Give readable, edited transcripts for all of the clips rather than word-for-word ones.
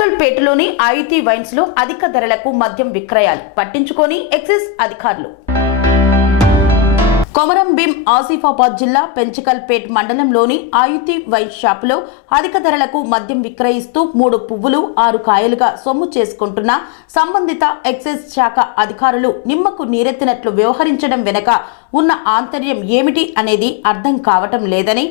పెంచికల్పేటలోని ఆయుతి wines లో అధిక ధరలకు మద్యం విక్రయాలు పట్టించుకొని ఎక్సైజ్ అధికారులు. కొమరం భీం ఆసిఫాబాద్ జిల్లా పెంచికల్పేట్ మండలంలోని ఆయుతి వైన్ షాపులో అధిక ధరలకు మద్యం విక్రయిస్తూ 3 పువ్వులు 6 కాయలుగా సొమ్ము చేసుకుంటున్న సంబంధిత ఎక్సైజ్ శాఖ అధికారులు నిమ్మకు నీరెత్తినట్లు వ్యవహరించడం వెనుక ఉన్న ఆంతర్యం ఏమిటి అనేది అర్థం కావటం లేదని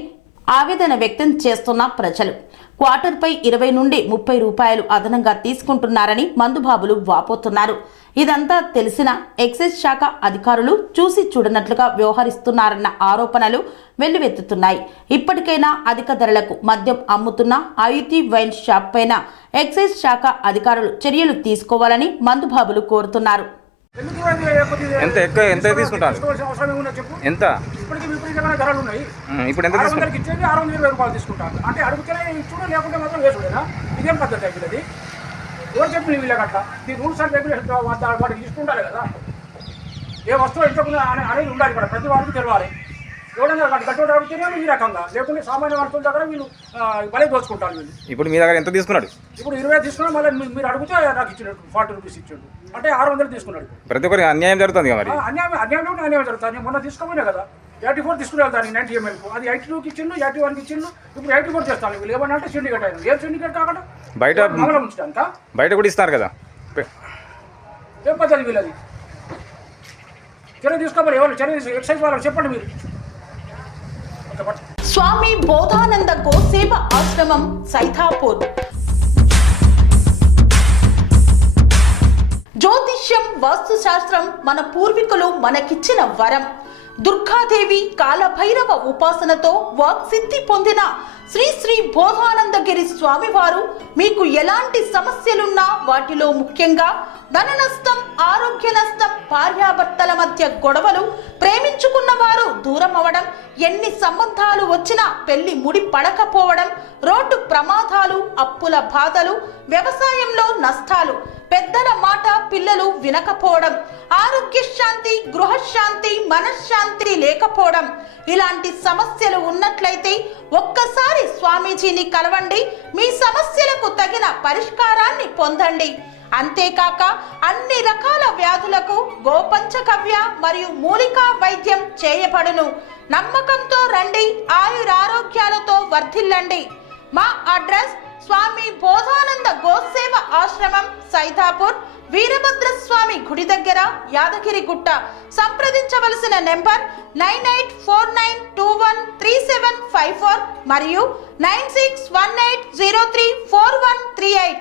ఆవేదన వ్యక్తం చేస్తున్న ప్రజలు. క్వార్టర్పై 20 నుండి 30 రూపాయలు అదనంగా తీసుకుంటున్నారని మందుబాబులు వాపోతున్నారు. ఇదంతా తెలిసిన ఎక్సైజ్ శాఖ అధికారులు చూసి చూడనట్లుగా వ్యవహరిస్తున్నారన్న ఆరోపణలు వెల్లువెత్తుతున్నాయి. ఇప్పటికైనా అధిక ధరలకు మద్యం అమ్ముతున్న ఆయుతి వైన్ షాప్ పైన ఎక్సైజ్ శాఖ అధికారులు చర్యలు తీసుకోవాలని మందుబాబులు కోరుతున్నారు. ఎంత తీసుకుంటారు? ఎంత ధరలు ఉన్నాయి. ఇప్పుడు ఎంత ఇచ్చేది 620 రూపాయలు తీసుకుంటాను. అంటే అడుగుతూనే చూడ లేకుంటే మాత్రం వేసుడేనా? ఇదేం పద్ధతి అయిపోయింది? ఎవరు చెప్పిన వీళ్ళకట్లా ఈ రూల్స్ అండ్ రెగ్యులేషన్ వాటికి తీసుకుంటారు కదా. ఏ వస్తువు ఎంచుకున్నా అనేది ఉండాలి ఇక్కడ, ప్రతి వారికి తెలవాలి. ఎవరైనా గట్టు అడిగితేనే ఈ రకంగా, లేకుంటే సామాన్య వస్తువుల దగ్గర వీళ్ళు బలే దోచుకుంటారు. వీళ్ళు ఇప్పుడు మీ దగ్గర ఎంత తీసుకున్నాడు? ఇప్పుడు 20 తీసుకున్నా, మళ్ళీ మీరు అడిగితే నాకు ఇచ్చినట్టు 40 రూపీస్ ఇచ్చాడు, అంటే 600 తీసుకున్నాడు. ప్రతి ఒక్కరికి అన్యాయం జరుగుతుంది మరి. అన్యాయం జరుగుతుంది. మొన్న తీసుకోపోయినా కదా 84 తీసుకుని వెళ్తాను 90 ml, అది 82కి ఇచ్చిండు, 81కి ఇచ్చిండు. ఇప్పుడు 84 చేస్తాను. వీళ్ళు ఏమన్నా అంటే సిండికేట్ అయింది. ఏం సిండికేట్ కాకుండా బయట కూడా ఇస్తారు కదా. ఏం పద్ధతి వీళ్ళది? చర్య తీసుకోమని ఎవరు చర్య ఎక్సైజ్ వాళ్ళకి చెప్పండి మీరు. స్వామి బోధానంద గోసేవ ఆశ్రమం సైథాపూర్. జ్యోతిష్యం, వాస్తుశాస్త్రం మన పూర్వీకులు మనకిచ్చిన వరం. దుర్గాదేవి, కాలభైరవ ఉపాసనతో వాక్సిద్ధి పొందిన శ్రీ శ్రీ బోధానందగిరి స్వామివారు మీకు ఎలాంటి సమస్యలున్నా, వాటిలో ముఖ్యంగా ధన నష్టం, ఆరోగ్య నష్టం, భార్యాభర్తల మధ్య గొడవలు, ప్రేమించుకున్న వారు దూరం అవడం, ఎన్ని సంబంధాలు వచ్చినా పెళ్లి ముడి పడకపోవడం, రోడ్డు ప్రమాదాలు, అప్పుల బాధలు, వ్యవసాయంలో నష్టాలు, పెద్దల మాట పిల్లలు వినకపోవడం, ఆరోగ్య శాంతి, గృహశాంతి, మనశ్శాంతి లేకపోవడం, ఇలాంటి సమస్యలు ఉన్నట్లయితే ఒక్కసారి స్వామీజీని కలవండి. మీ సమస్యలకు తగిన పరిష్కారాన్ని పొందండి. అంతేకాక అన్ని రకాల వ్యాధులకు గోపంచకవ్య మరియు మూలికా వైద్యం చేయబడును. నమ్మకంతో రండి, ఆయురారోగ్యాలతో వర్ధిల్లండి. మా అడ్రస్ స్వామి బోధానంద గోసేవ ఆశ్రమం సైథాపూర్, వీరభద్రస్వామి గుడి దగ్గర, యాదగిరిగుట్ట. సంప్రదించవలసిన నెంబర్ 9849213754 మరియు 9618034138.